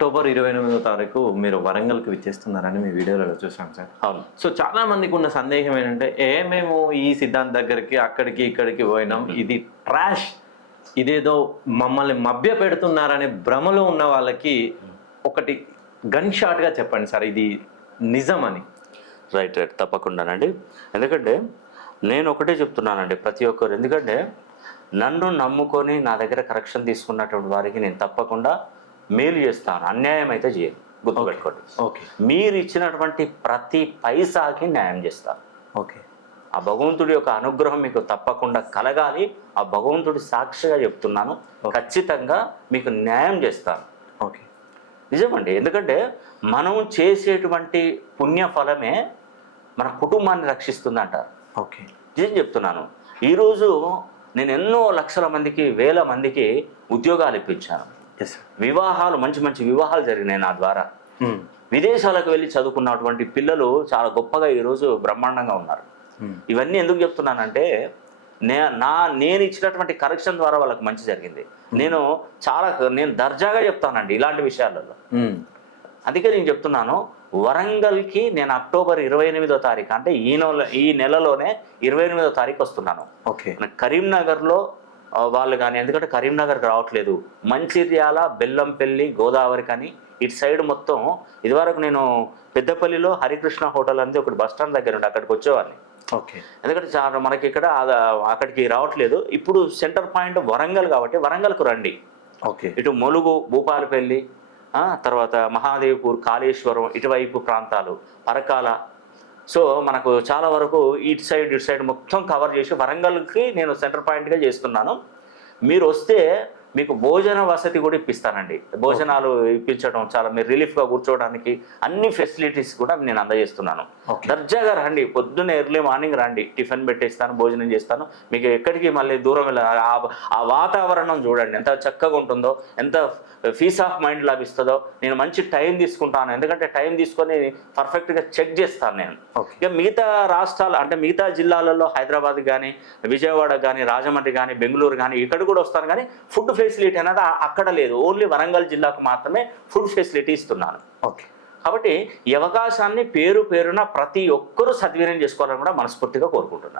October 29వ తారీఖు మీరు వరంగల్కి విచ్చేస్తున్నారని మీ వీడియోలలో చూసాం సార్. అవును. సో చాలా మందికి ఉన్న సందేహం ఏంటంటే మేము ఈ సిద్ధాంత్ దగ్గరికి అక్కడికి ఇక్కడికి పోయినాం, ఇది ట్రాష్, ఇదేదో మమ్మల్ని మభ్య పెడుతున్నారనే భ్రమలో ఉన్న వాళ్ళకి ఒకటి గన్ షాట్గా చెప్పండి సార్, ఇది నిజమని. రైట్ తప్పకుండానండి. ఎందుకంటే నేను ఒకటే చెప్తున్నానండి ప్రతి ఒక్కరు, ఎందుకంటే నన్ను నమ్ముకొని నా దగ్గర కరెక్షన్ తీసుకున్నటువంటి వారికి నేను తప్పకుండా మేలు చేస్తాను, అన్యాయం అయితే చేయను, గుర్తుపెట్టుకోండి. ఓకే. మీరు ఇచ్చినటువంటి ప్రతి పైసాకి న్యాయం చేస్తాను. ఓకే. ఆ భగవంతుడి యొక్క అనుగ్రహం మీకు తప్పకుండా కలగాలి. ఆ భగవంతుడి సాక్షిగా చెప్తున్నాను, ఖచ్చితంగా మీకు న్యాయం చేస్తాను. ఓకే. నిజమండి. ఎందుకంటే మనం చేసేటువంటి పుణ్య ఫలమే మన కుటుంబాన్ని రక్షిస్తుంది అంటారు. ఓకే. నిజం చెప్తున్నాను. ఈరోజు నేను ఎన్నో లక్షల మందికి, వేల మందికి ఉద్యోగాలు ఇప్పించాను. వివాహాలు, మంచి మంచి వివాహాలు జరిగినాయి నా ద్వారా. విదేశాలకు వెళ్ళి చదువుకున్నటువంటి పిల్లలు చాలా గొప్పగా ఈరోజు బ్రహ్మాండంగా ఉన్నారు. ఇవన్నీ ఎందుకు చెప్తున్నానంటే నేను ఇచ్చినటువంటి కరెక్షన్ ద్వారా వాళ్ళకి మంచి జరిగింది. నేను దర్జాగా చెప్తానండి ఇలాంటి విషయాలలో. అందుకే నేను చెప్తున్నాను, వరంగల్కి నేను అక్టోబర్ 28వ తారీఖు, అంటే ఈ నెలలోనే 28వ తారీఖు వస్తున్నాను. ఓకే. కరీంనగర్లో వాళ్ళు కానీ, ఎందుకంటే కరీంనగర్కి రావట్లేదు, మంచిర్యాల, బెల్లంపల్లి, గోదావరి కానీ ఇటు సైడ్ మొత్తం. ఇదివరకు నేను పెద్దపల్లిలో హరికృష్ణ హోటల్ అనేది ఒకటి బస్ స్టాండ్ దగ్గర ఉండి అక్కడికి వచ్చేవాడిని. ఓకే. ఎందుకంటే చాలా మనకి ఇక్కడ అక్కడికి రావట్లేదు. ఇప్పుడు సెంటర్ పాయింట్ వరంగల్ కాబట్టి వరంగల్కు రండి. ఓకే. ఇటు ములుగు, భూపాలపల్లి, తర్వాత మహాదేవ్పూర్, కాళేశ్వరం, ఇటువైపు ప్రాంతాలు, పరకాల, సో మనకు చాలా వరకు ఇటు సైడ్ మొత్తం కవర్ చేసి వరంగల్కి నేను సెంటర్ పాయింట్గా చేస్తున్నాను. మీరు వస్తే మీకు భోజన వసతి కూడా ఇప్పిస్తానండి. భోజనాలు ఇప్పించడం, చాలా మీరు రిలీఫ్గా కూర్చోవడానికి అన్ని ఫెసిలిటీస్ కూడా నేను అందజేస్తున్నాను. దర్జాగా రండి, పొద్దున్న ఎర్లీ మార్నింగ్ రండి, టిఫిన్ పెట్టేస్తాను, భోజనం చేస్తాను. మీకు ఎక్కడికి మళ్ళీ దూరం వెళ్ళాలి. ఆ వాతావరణం చూడండి ఎంత చక్కగా ఉంటుందో, ఎంత పీస్ ఆఫ్ మైండ్ లభిస్తుందో. నేను మంచి టైం తీసుకుంటాను, ఎందుకంటే టైం తీసుకొని పర్ఫెక్ట్గా చెక్ చేస్తాను నేను. ఇక మిగతా రాష్ట్రాలు, అంటే మిగతా జిల్లాలలో హైదరాబాద్ కానీ, విజయవాడ కానీ, రాజమండ్రి కానీ, బెంగళూరు కానీ ఇక్కడ కూడా వస్తాను, కానీ ఫుడ్ ఫెసిలిటీ అనేది అక్కడ లేదు. ఓన్లీ వరంగల్ జిల్లాకు మాత్రమే ఫుడ్ ఫెసిలిటీ ఇస్తున్నాను. ఓకే. కాబట్టి ఈ అవకాశాన్ని పేరున ప్రతి ఒక్కరూ సద్వినియోగం చేసుకోవాలని కూడా మనస్ఫూర్తిగా కోరుకుంటున్నాను.